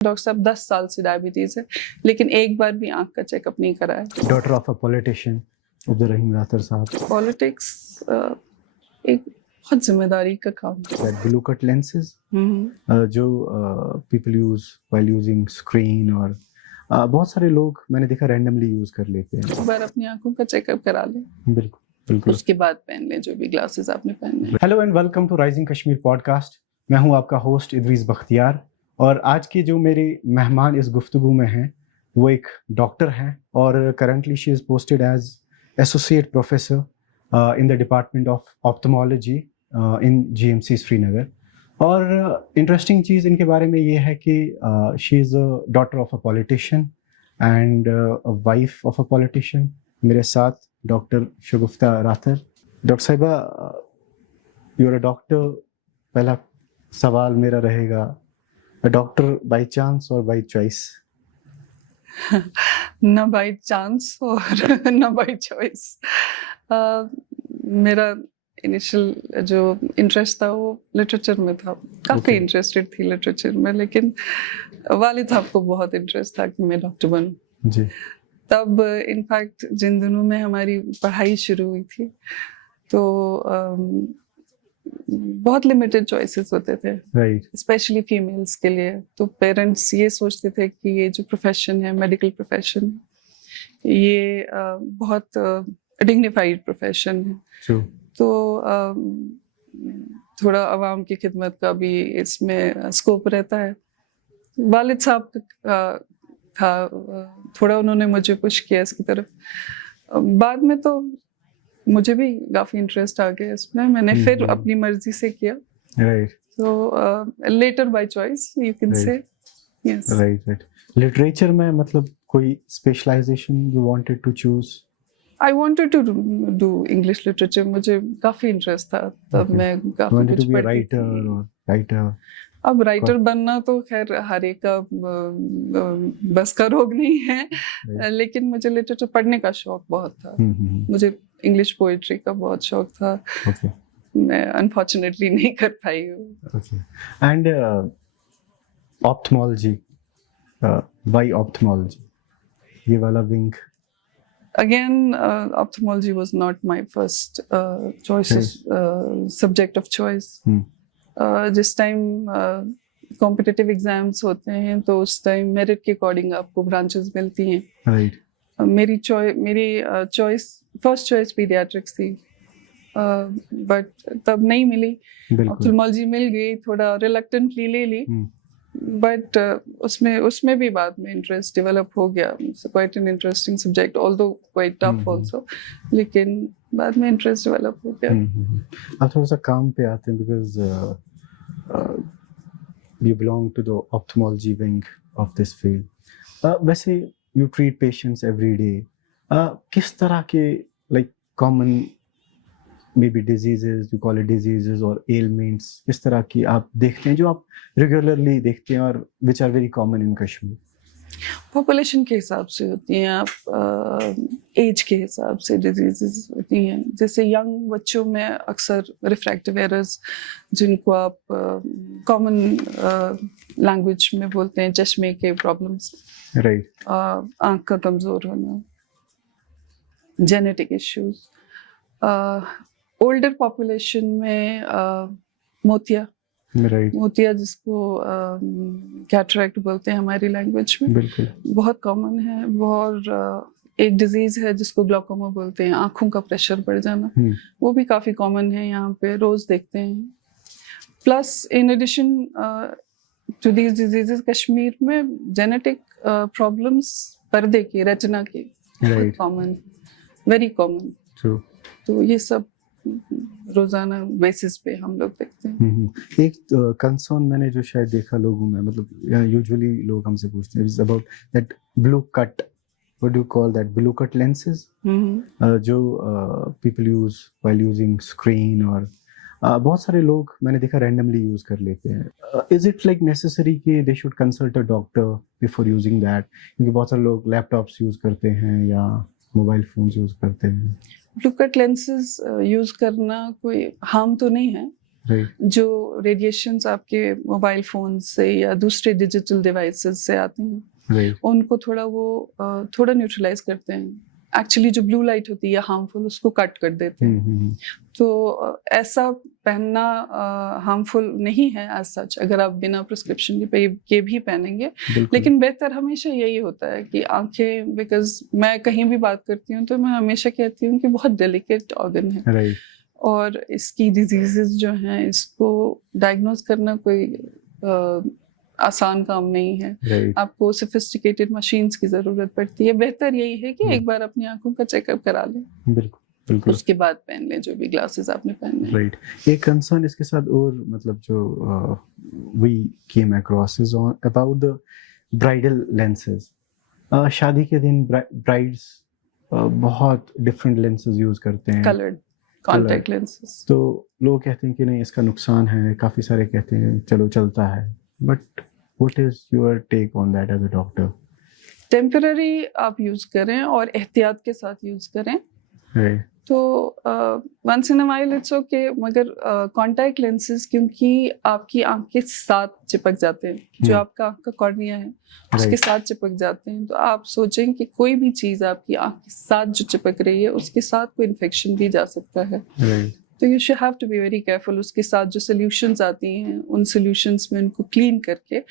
Doctor साहब 10 साल से डायबिटीज है, लेकिन एक बार भी आंख का चेकअप नहीं कराया। Daughter of a politician Abdul Rather sahab. Politics एक बहुत जिम्मेदारी का काम है। ब्लू कट लेंसेज जो people use while using screen, और बहुत सारे लोग मैंने देखा रैंडमली यूज कर लेते हैं। एक बार अपनी आंखों का चेकअप करा लें, बिल्कुल बिल्कुल, उसके बाद पहन लें जो भी ग्लासेस आपने पहनने। Hello and welcome to rising Kashmir podcast. मैं हूं आपका होस्ट इद्रीस बख्तियार, और आज के जो मेरे मेहमान इस गुफ्तगू में हैं वो एक डॉक्टर हैं, और currently she is posted as associate professor in the department of ophthalmology in GMC Srinagar. और इंटरेस्टिंग चीज़ इनके बारे में ये है कि she is a daughter of a politician and wife of a politician. मेरे साथ डॉक्टर शगुफ्ता रातर। डॉक्टर साहिबा, यू आर अ डॉक्टर। पहला सवाल मेरा रहेगा, डॉक्टर बाय चांस और बाय चॉइस? ना बाय चांस और ना बाय चॉइस। मेरा इनिशियल जो इंटरेस्ट था वो लिटरेचर में था। काफ़ी इंटरेस्टेड थी लिटरेचर में, लेकिन वालिद साहब को बहुत इंटरेस्ट था कि मैं डॉक्टर बनूं जी। तब इनफैक्ट जिन दिनों में हमारी पढ़ाई शुरू हुई थी तो बहुत लिमिटेड चॉइसेस होते थे, स्पेशली फीमेल्स के लिए। तो पेरेंट्स ये सोचते थे कि ये जो प्रोफेशन है, मेडिकल प्रोफेशन, ये बहुत डिग्निफाइड प्रोफेशन है। तो थोड़ा आवाम की खिदमत का भी इसमें स्कोप रहता है। वालिद साहब था, थोड़ा उन्होंने मुझे पुश किया इसकी तरफ। बाद में तो मुझे भी काफी इंटरेस्ट आ गया इसमें, मैंने फिर अपनी मर्जी से किया। तो later by choice you can say. Yes, right. Literature में मतलब कोई specialization you wanted to choose? I wanted to do English literature. मुझे काफी इंटरेस्ट था तब। मैं काफी कुछ पढ़ती थी। अब राइटर बनना तो खैर हर एक का बस का रोग नहीं है, लेकिन मुझे लिटरेचर पढ़ने का शौक बहुत था। मुझे इंग्लिश पोएट्री का बहुत शौक था। मैं अनफॉर्चुनेटली नहीं कर पाई हूँ। एंड ऑप्थेमोलॉजी, व्हाई ऑप्थेमोलॉजी, ये वाला wing? Again, ophthalmology was not my first choice, subject of choice. जिस टाइम कॉम्पिटिटिव एग्जाम्स होते हैं तो उस टाइम मेरिट के अकॉर्डिंग आपको ब्रांचेस मिलती हैं। राइट। मेरी चॉइस फर्स्ट चॉइस पीडियाट्रिक्स थी, बट तब नहीं मिली। ऑप्थेल्मोलॉजी मिल गई, थोड़ा रिलक्टेंटली ले ली, बट उसमें भी बाद में इंटरेस्ट डेवलप हो गया। Quite an interesting subject, although quite tough also, लेकिन बाद में इंटरेस्ट डेवलप हो गया। अब थोड़ा सा काम पे आते हैं, because you belong to the ophthalmology wing of this field. वैसे you treat patients every day. किस तरह के like common maybe diseases, you call it diseases or ailments, किस तरह की आप देखते हैं जो आप रेगुलरली देखते हैं और which are very common in Kashmir? Population के हिसाब से होती हैं, आप एज के हिसाब से डिजीजेस होती हैं। जैसे यंग बच्चों में अक्सर रिफ्रैक्टिव एरर्स, जिनको आप कॉमन लैंग्वेज में बोलते हैं चश्मे के प्रॉब्लम्स, राइट, आँख का कमज़ोर होना, जेनेटिक इश्यूज। ओल्डर पॉपुलेशन में मोतिया, मोतिया जिसको कैटरैक्ट बोलते हैं हमारी लैंग्वेज में, बिल्कुल बहुत कॉमन है। और एक डिजीज है जिसको ग्लूकोमा बोलते हैं, आँखों का प्रेशर बढ़ जाना, वो भी काफ़ी कॉमन है, यहाँ पे रोज़ देखते हैं। Plus in addition to these diseases, Kashmir में जेनेटिक प्रॉब्लम्स पर्दे की, रेटिना की, बहुत कॉमन, वेरी कॉमन। तो ये सब रोजाना बेसिस पे हम लोग देखते हैं। एक कंसर्न मैंने जो शायद देखा लोगों में, मतलब यूजुअली लोग हमसे पूछते हैं, is about that blue cut, what do you call that, blue cut lenses जो people use while using screen, और बहुत सारे लोग मैंने देखा रैंडमली यूज कर लेते हैं। इज इट लाइक नेसेसरी कि they should consult a doctor before using that? क्योंकि बहुत सारे लोग लैपटॉप्स यूज करते हैं या मोबाइल फोन्स यूज करते हैं। ब्लू कट लेंसेज यूज करना कोई हार्म तो नहीं है, जो रेडिएशंस आपके मोबाइल फोन से या दूसरे डिजिटल डिवाइसेस से आते हैं उनको थोड़ा न्यूट्रलाइज करते हैं। एक्चुअली जो ब्लू लाइट होती है हार्मफुल, उसको कट कर देते हैं। तो ऐसा पहनना हार्मफुल नहीं है एज सच, अगर आप बिना प्रिस्क्रिप्शन के भी पहनेंगे। लेकिन बेहतर हमेशा यही होता है कि आंखें, बिकॉज मैं कहीं भी बात करती हूँ तो मैं हमेशा कहती हूँ कि बहुत डेलिकेट ऑर्गन है और इसकी डिजीजेस जो हैं इसको डायग्नोज करना कोई आसान काम नहीं है। आपको सोफिस्टिकेटेड मशीन्स की जरूरत पड़ती है। बेहतर यही है कि एक बार अपनी आंखों का चेकअप करा लें, बिल्कुल उसके बाद पहन लें जो भी ग्लासेस आपने पहनने हैं। एक कंसर्न इसके साथ और मतलब जो we came across is about the bridal lenses. शादी के दिन ब्राइड्स बहुत डिफरेंट लेंसेज यूज करते हैं, कलर्ड कॉन्टैक्ट लेंसेज। तो लोग कहते हैं कि नहीं इसका नुकसान है, काफी सारे कहते हैं चलो चलता है, but what is your take on that as a doctor? Temporary आप यूज करें और एहतियात के साथ यूज करें। तो once in a while it's okay, मगर कॉन्टैक्ट लेंसेज क्योंकि आपकी आंख के साथ चिपक जाते हैं, जो आपका आंख का कॉर्निया है उसके साथ चिपक जाते हैं, तो आप सोचें कि कोई भी चीज आपकी आंख के साथ जो चिपक रही है उसके साथ कोई इन्फेक्शन भी जा सकता है। तो you should have to be very careful. उसके साथ जो सोल्यूशंस आती हैं उन सोल्यूशंस में उनको क्लीन करके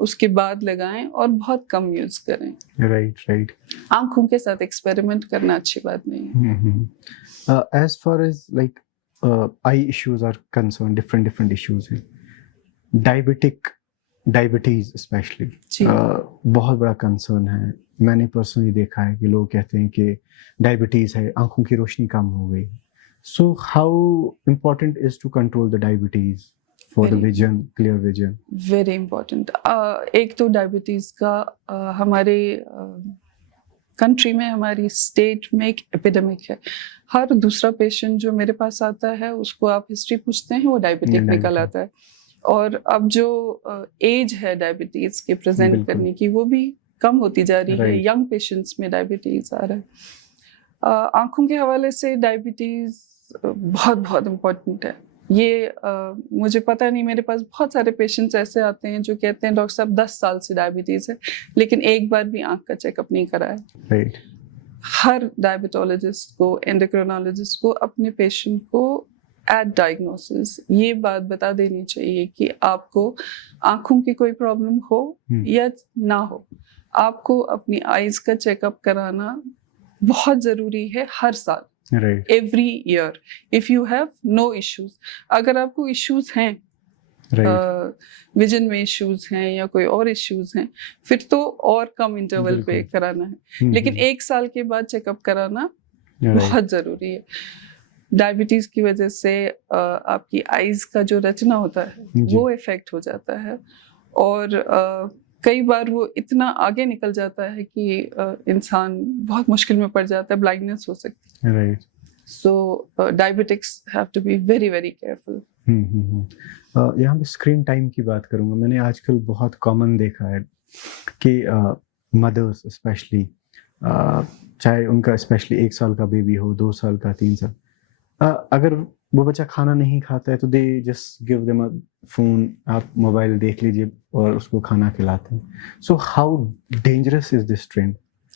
उसके बाद लगाएं और बहुत कम यूज करें। राइट। आंखों के साथ एक्सपेरिमेंट करना अच्छी बात नहीं है। As far as like eye issues are concern, different issues हैं। डायबिटीज स्पेशली बहुत बड़ा कंसर्न है। मैंने पर्सनली देखा है कि लोग कहते हैं कि डायबिटीज है, आंखों की रोशनी कम हो गई। So how important is to control the diabetes for the vision, clear vision? Very important. एक तो डायबिटीज का हमारे कंट्री में, हमारी स्टेट में एक एपिडेमिक है। हर दूसरा पेशेंट जो मेरे पास आता है उसको आप हिस्ट्री पूछते हैं वो डायबिटिक निकल आता है। और अब जो एज है डायबिटीज के प्रेजेंट करने की वो भी कम होती जा रही है। यंग पेशेंट्स में डायबिटीज आ रहा है। आंखों के हवाले से डायबिटीज बहुत इम्पोर्टेंट है। ये मुझे पता नहीं, मेरे पास बहुत सारे पेशेंट्स ऐसे आते हैं जो कहते हैं डॉक्टर साहब 10 साल से डायबिटीज है लेकिन एक बार भी आंख का चेकअप नहीं कराया। हर डायबिटोलॉजिस्ट को, एंडोक्रिनोलॉजिस्ट को अपने पेशेंट को एट डायग्नोसिस ये बात बता देनी चाहिए कि आपको आंखों की कोई प्रॉब्लम हो या ना हो, आपको अपनी आईज का चेकअप कराना बहुत जरूरी है हर साल। Every year if you have no issues। अगर आपको इश्यूज हैं, विजन में इश्यूज हैं या कोई और इश्यूज हैं, फिर तो और कम इंटरवल पे कराना है। लेकिन 1 साल के बाद चेकअप कराना बहुत जरूरी है। डायबिटीज की वजह से आपकी आईज का जो रचना होता है वो इफेक्ट हो जाता है और कई बार वो इतना आगे निकल जाता है कि इंसान बहुत मुश्किल में पड़ जाता है, ब्लाइंडनेस हो सकती है। So diabetics have to be very careful. यहाँ पे स्क्रीन टाइम की बात करूंगा। मैंने आजकल बहुत कॉमन देखा है कि मदर्स स्पेशली, चाहे उनका स्पेशली 1 साल का बेबी हो, 2 साल का, 3 साल, अगर वो बच्चा खाना नहीं खाता है तो they just give them a phone, आप मोबाइल देख लीजिए और उसको खाना खिलाते हैं। So how dangerous is this trend?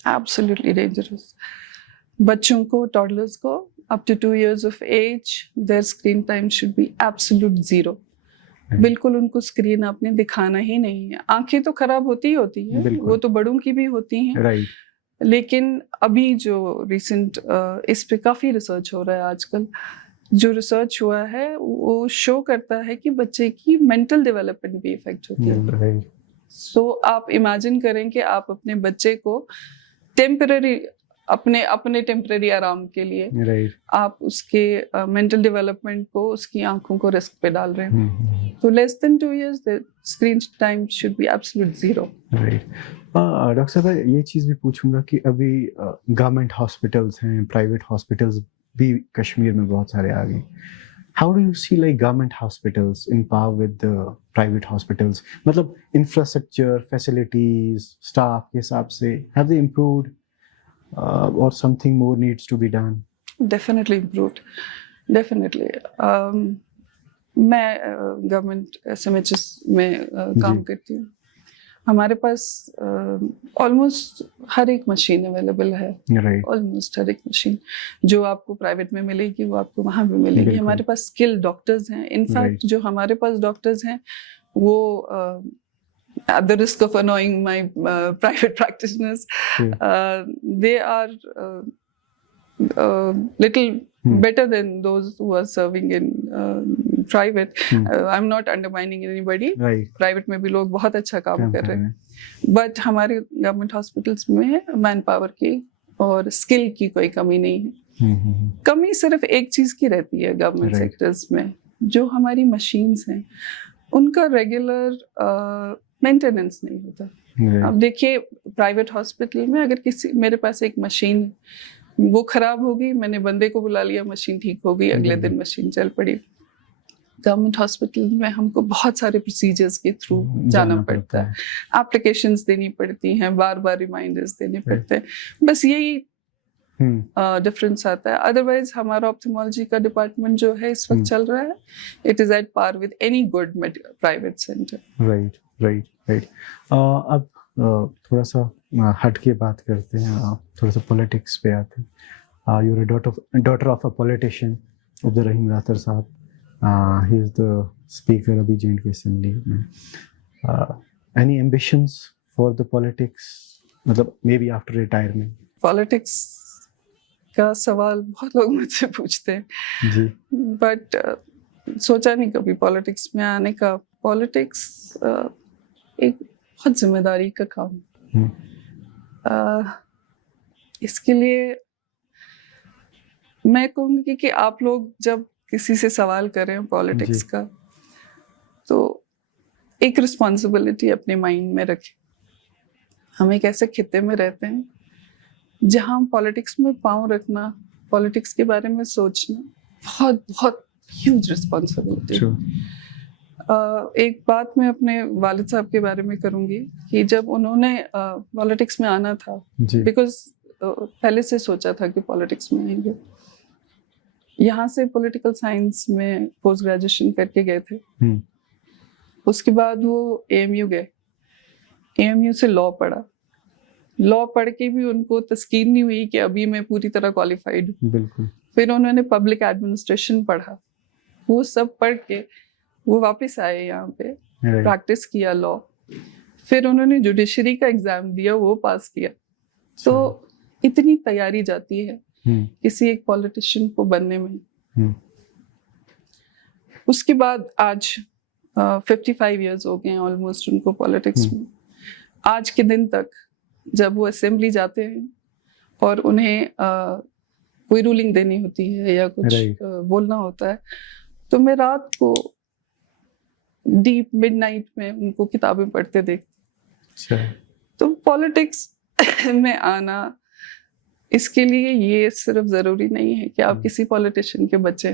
Absolutely dangerous. बच्चों को, टॉडलर्स को up to 2 years of age their screen time should be absolute 0। बिल्कुल उनको स्क्रीन आपने दिखाना ही नहीं है। आंखें तो खराब होती हैं, वो तो बड़ों की भी होती हैं। लेकिन अभी जो रिसेंट इस पे काफी रिसर्च हो रहा है आजकल, जो रिसर्च हुआ है वो शो करता है कि बच्चे की मेंटल डेवलपमेंट भी इफेक्ट होती है। सो आप इमेजिन करें कि आप अपने बच्चे को टेम्पररी, अपने टेम्पररी आराम के लिए आप उसके मेंटल डेवलपमेंट को, उसकी आंखों को रिस्क पे डाल रहे हैं। तो less than 2 years the screen time should be absolute 0। Doctor साहब ये चीज़ भी पूछूंगा कि अभी गवर्नमेंट हॉस्पिटल्स हैं, प्राइवेट हॉस्पिटल्स भी कश्मीर में बहुत सारे आ गए। How do you see like government hospitals in power with the private hospitals? मतलब इंफ्रास्ट्रक्चर, फैसिलिटीज, स्टाफ के हिसाब से have they improved or something more needs to be done? Definitely improved, definitely। मैं गवर्नमेंट SMHS में काम करती हूँ। हमारे पास ऑलमोस्ट हर एक मशीन अवेलेबल है, ऑलमोस्ट हर एक मशीन जो आपको प्राइवेट में मिलेगी वो आपको वहाँ भी मिलेगी। हमारे पास स्किल्ड डॉक्टर्स हैं। इनफैक्ट जो हमारे पास डॉक्टर्स हैं वो at the risk of annoying my private practitioners, they are little better than those who are serving in private. I'm not undermining anybody. Private में भी लोग बहुत अच्छा काम कर रहे हैं, बट हमारे गवर्नमेंट हॉस्पिटल्स में मैन पावर की और स्किल की कोई कमी नहीं है। कमी सिर्फ एक चीज की रहती है गवर्नमेंट सेक्टर्स में, जो हमारी मशीन्स हैं उनका रेगुलर मेंटेनेंस नहीं होता। अब देखिए प्राइवेट हॉस्पिटल में अगर मेरे पास एक मशीन वो खराब होगी, मैंने बंदे को बुला लिया, मशीन ठीक हो गई, अगले दिन मशीन चल पड़ी। गवर्नमेंट हॉस्पिटल में हमको बहुत सारे प्रोसीजर्स के थ्रू जाना पड़ता है, एप्लीकेशंस देनी पड़ती हैं, बार बार रिमाइंडर्स देने पड़ते हैं, बस यही डिफरेंस आता है। अदरवाइज हमारा ऑप्थेमोलॉजी का डिपार्टमेंट जो है इस वक्त चल रहा है, it is at par with any good private centre. Right. अब थोड़ा सा हट के बात करते हैं, थोड़ा सा पॉलिटिक्स पे आते हैं। You are daughter of a politician, Abdul Rahim Rather sahab. He is the speaker अभी J&K असेंबली में। Any ambitions for the politics, मतलब maybe after retirement? Politics का सवाल बहुत लोग मुझसे पूछते हैं जी, बट सोचा नहीं कभी पॉलिटिक्स में आने का। पॉलिटिक्स एक बहुत जिम्मेदारी का काम है। इसके लिए मैं कहूँगी कि आप लोग जब किसी से सवाल करें पॉलिटिक्स का, तो एक रिस्पॉन्सिबिलिटी अपने माइंड में रखें। हम एक ऐसे खित्ते में रहते हैं जहाँ पॉलिटिक्स में पाँव रखना, पॉलिटिक्स के बारे में सोचना बहुत बहुत ह्यूज रिस्पॉन्सिबिलिटी। एक बात मैं अपने वालिद साहब के बारे में करूँगी कि जब उन्होंने पॉलिटिक्स में आना था, बिकॉज पहले से सोचा था कि पॉलिटिक्स में आएंगे, यहाँ से पॉलिटिकल साइंस में पोस्ट ग्रेजुएशन करके गए थे। उसके बाद वो AMU गए, AMU से लॉ पढ़ा। लॉ पढ़ के भी उनको तस्कीन नहीं हुई कि अभी मैं पूरी तरह क्वालिफाइड हूँ। बिल्कुल। फिर उन्होंने पब्लिक एडमिनिस्ट्रेशन पढ़ा, वो सब पढ़ के वो वापस आए यहाँ पे, प्रैक्टिस किया लॉ। फिर उन्होंने जुडिशरी का एग्जाम दिया, वो पास किया। तो इतनी तैयारी जाती है किसी एक पॉलिटिशियन को बनने में। उसके बाद आज 55 इयर्स हो गए ऑलमोस्ट उनको पॉलिटिक्स में। आज के दिन तक जब वो असेंबली जाते हैं और उन्हें कोई रूलिंग देनी होती है या कुछ बोलना होता है, तो मैं रात को डीप मिडनाइट में उनको किताबें पढ़ते देखती। तो पॉलिटिक्स में आना, इसके लिए ये सिर्फ जरूरी नहीं है कि आप किसी पॉलिटिशियन के बच्चे,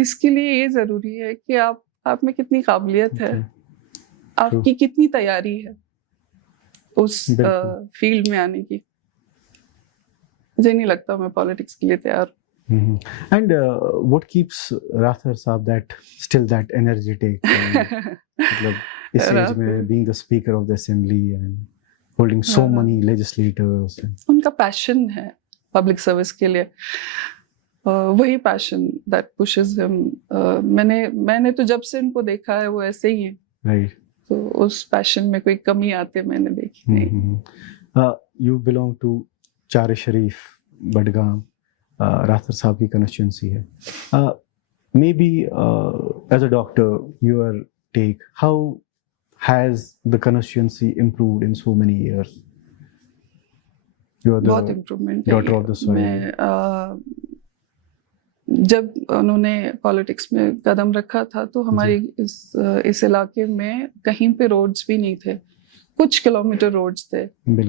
इसके लिए ये जरूरी है कि आप में कितनी काबिलियत है, आपकी कितनी तैयारी है उस फील्ड में आने की। मुझे नहीं लगता मैं पॉलिटिक्स के लिए तैयार। And what keeps Rathar Saab that energetic? मतलब इस एज में being the speaker of the assembly and holding so many legislators. उनका पैशन है पब्लिक सर्विस के लिए, वही पैशन that pushes him. मैंने तो जब से उनको देखा है वो ऐसे ही है। Right. तो उस पैशन में कोई कमी आते मैंने देखी नहीं। You belong to चार शरीफ, बडगाम, राथर साहब की कंस्टिट्यूंसी है। Maybe as a doctor your take, how has the constituency improved in so many years? बहुत improvement, daughter of the soil. जब उन्होंने पॉलिटिक्स में कदम रखा था तो हमारे इस इलाके में कहीं पे रोड्स भी नहीं थे, कुछ किलोमीटर रोड्स थे।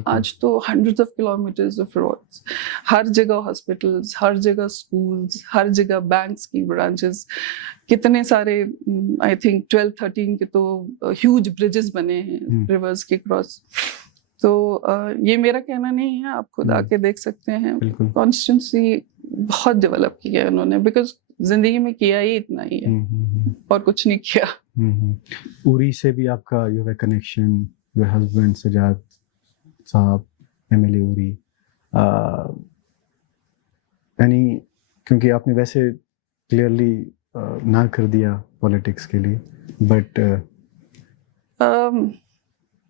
आज तो hundreds of kilometres of roads, हर जगह हॉस्पिटल्स, हर जगह स्कूल्स, हर जगह बैंक्स की ब्रांचेस, कितने सारे आई थिंक 12-13 के तो ह्यूज ब्रिजेस बने हैं रिवर्स के क्रॉस। तो ये मेरा कहना नहीं है, आप खुद आके देख सकते हैं। कॉन्स्टिट्यूंसी बहुत डेवलप किया है उन्होंने, बिकॉज जिंदगी में किया ही इतना ही है। और कुछ नहीं किया। उरी से भी आपका you have connection, your husband Sajad साहब, एमएलए उरी, यानी क्योंकि आपने वैसे क्लियरली ना कर दिया पॉलिटिक्स के लिए, बट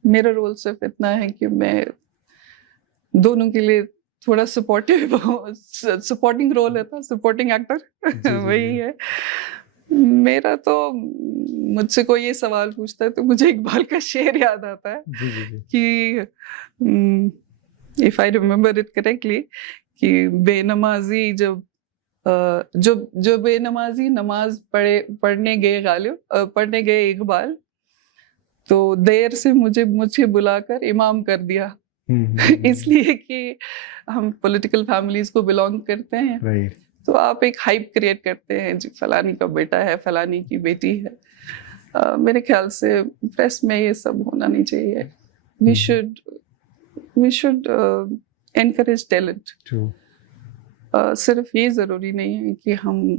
मेरा रोल सिर्फ इतना है कि मैं दोनों के लिए थोड़ा सपोर्टिव, सपोर्टिंग रोल है था, सपोर्टिंग एक्टर वही है मेरा। तो मुझसे कोई ये सवाल पूछता है तो मुझे इकबाल का शेर याद आता है कि if I remember it correctly, कि बेनमाजी जो बेनमाजी नमाज पढ़ने गए इकबाल, तो देर से मुझे बुलाकर इमाम कर दिया। इसलिए कि हम पॉलिटिकल फैमिलीज को बिलोंग करते हैं, तो आप एक हाइप क्रिएट करते हैं, जी फलानी का बेटा है, फलानी की बेटी है। मेरे ख्याल से प्रेस में ये सब होना नहीं चाहिए। We should encourage talent. सिर्फ ये जरूरी नहीं है कि हम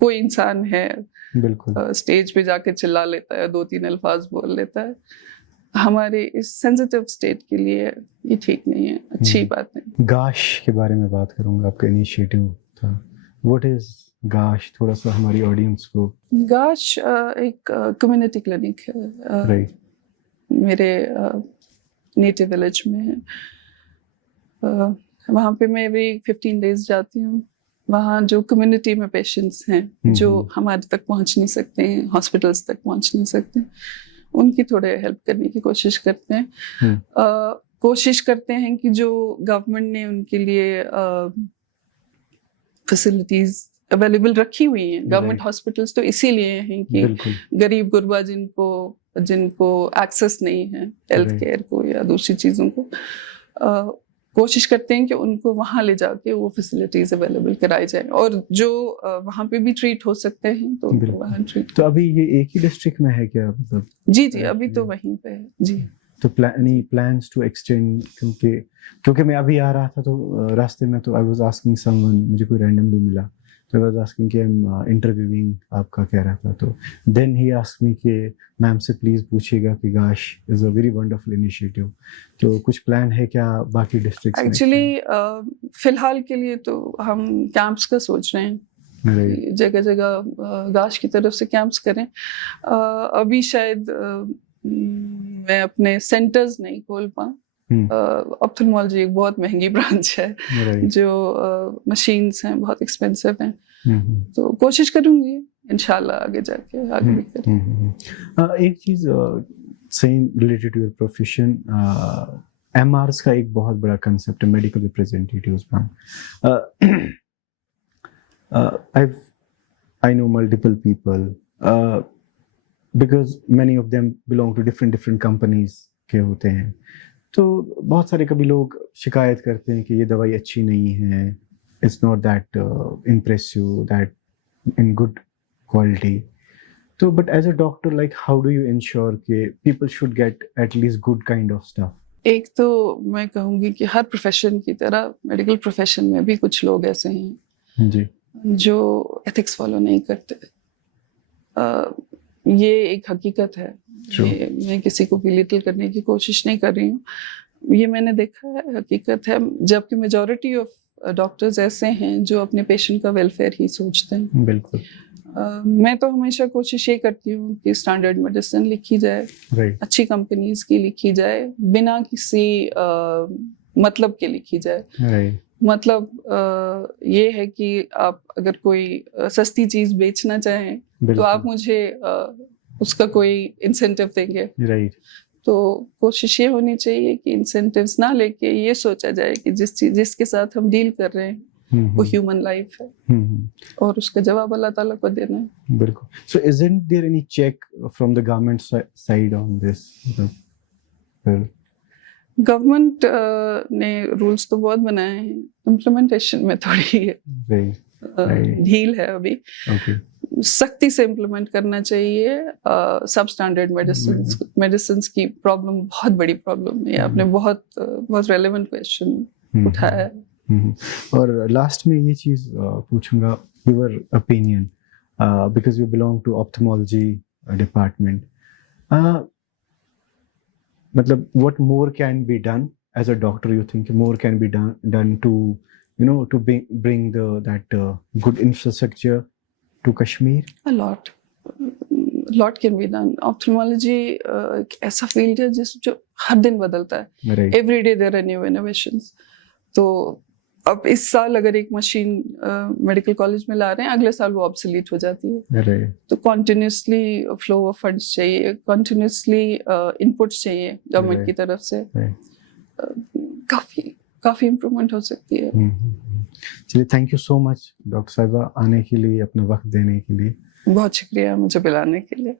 कोई इंसान है बिल्कुल स्टेज पे जाके चिल्ला लेता है, 2-3 अल्फाज बोल लेता है, हमारे इस सेंसिटिव स्टेट के लिए ये ठीक नहीं है, अच्छी बात नहीं। गाश के बारे में बात करूंगा, आपका इनिशिएटिव था, व्हाट इज गाश, थोड़ा सा हमारी ऑडियंस को। गाश एक कम्युनिटी क्लिनिक है, मेरे नेटिव विलेज में है। वहाँ पे मैं भी 15 डेज जाती हूँ। वहाँ जो कम्युनिटी में पेशेंट्स हैं जो हमारे तक पहुँच नहीं सकते हैं, हॉस्पिटल्स तक पहुँच नहीं सकते, उनकी थोड़े हेल्प करने की कोशिश करते हैं। कोशिश करते हैं कि जो गवर्नमेंट ने उनके लिए फैसिलिटीज अवेलेबल रखी हुई हैं, गवर्नमेंट हॉस्पिटल्स तो इसीलिए हैं कि गरीब गुरबा जिनको एक्सेस नहीं है हेल्थ केयर को या दूसरी चीज़ों को, कोशिश करते हैं कि उनको वहाँ ले जाके वो फैसिलिटीज अवेलेबल कराई जाए, और जो वहाँ पे भी ट्रीट हो सकते हैं तो वहाँ ट्रीट। तो अभी ये एक ही डिस्ट्रिक्ट में है क्या, मतलब? जी अभी तो वहीं पे है जी। तो प्लान्स टू एक्सटेंड, क्योंकि मैं अभी आ रहा था तो रास्ते में तो आई वाज आस्किंग समवन, मुझे कोई रैंडमली मिला तो आई वाज आस्किंग कि आई एम इंटरव्यूइंग आपका कह रहा था, तो देन ही आस्क्ड मी कि मैम से प्लीज पूछिएगा कि Gaash is a very wonderful initiative. तो कुछ प्लान है क्या बाकी डिस्ट्रिक्ट्स में? एक्चुअली फिलहाल के लिए तो हम कैंप्स का सोच रहे हैं, जगह जगह गाश की तरफ से कैंप्स करें। अभी शायद मैं अपने सेंटर्स नहीं खोल पाऊँ। ऑप्थेल्मोलॉजी एक बहुत महंगी ब्रांच है, जो मशीन्स हैं बहुत एक्सपेंसिव हैं, तो कोशिश करूंगी इंशाल्लाह आगे जाके आगे भी करें। एक चीज same related to your profession, MRs का एक बहुत बड़ा कंसेप्ट है, मेडिकल रिप्रेजेंटेटिव्स में। I know multiple people because many of them belong to different companies के होते हैं, तो बहुत सारे कभी लोग शिकायत करते हैं कि ये दवाई अच्छी नहीं है, it's not that impressive, that in good quality. तो but as a doctor, like how do you ensure कि people should get at least good kind of stuff? एक तो मैं कहूँगी कि हर प्रोफेशन की तरह मेडिकल प्रोफेशन में भी कुछ लोग ऐसे हैं जी जो एथिक्स फॉलो नहीं करते। ये एक हकीकत है, मैं किसी को बिलिटल करने की कोशिश नहीं कर रही हूँ, ये मैंने देखा है, हकीकत है। जबकि मेजॉरिटी ऑफ डॉक्टर्स ऐसे हैं जो अपने पेशेंट का वेलफेयर ही सोचते हैं। बिल्कुल। मैं तो हमेशा कोशिश ये करती हूँ कि स्टैंडर्ड मेडिसिन लिखी जाए, अच्छी कंपनीज की लिखी जाए, बिना किसी मतलब के लिखी जाए। मतलब ये है कि आप अगर कोई सस्ती चीज बेचना चाहें तो आप मुझे उसका कोई इंसेंटिव देंगे, तो कोशिश ये होनी चाहिए कि इंसेंटिव्स ना लेके ये सोचा जाए कि जिसके साथ हम डील कर रहे हैं वो ह्यूमन लाइफ है और उसका जवाब अल्लाह ताला को देना है। बिल्कुल। So isn't there any check from the government side on this? Government ने रूल्स तो बहुत बनाए हैं, इम्प्लीमेंटेशन में थोड़ी ढील है अभी। सख्ती से इम्प्लीमेंट करना चाहिए। सब स्टैंडर्ड मेडिसिन की प्रॉब्लम बहुत बड़ी प्रॉब्लम है। आपने बहुत रेलेवेंट क्वेश्चन उठाया है। और लास्ट में ये चीज पूछूंगा, your opinion, because you belong to ophthalmology department. मतलब what more can be done as a doctor? You think more can be done to, you know, to bring that good infrastructure to Kashmir? A lot can be done. Ophthalmology एक ऐसा field है जो हर दिन बदलता है. Right. Every day there are new innovations. तो अब इस साल अगर एक मशीन मेडिकल कॉलेज में ला रहे हैं, अगले साल वो ऑब्सोलीट हो जाती है. Right. तो कंटिन्यूसली फ्लो ऑफ फंड्स चाहिए, कंटिन्यूसली इनपुट्स चाहिए गवर्नमेंट Right. की तरफ से. Right. काफी इम्प्रूवमेंट हो सकती है. चलिए, thank you so much doctor साहिबा आने के लिए, अपना वक्त देने के लिए. बहुत शुक्रिया मुझे बुलाने के लिए.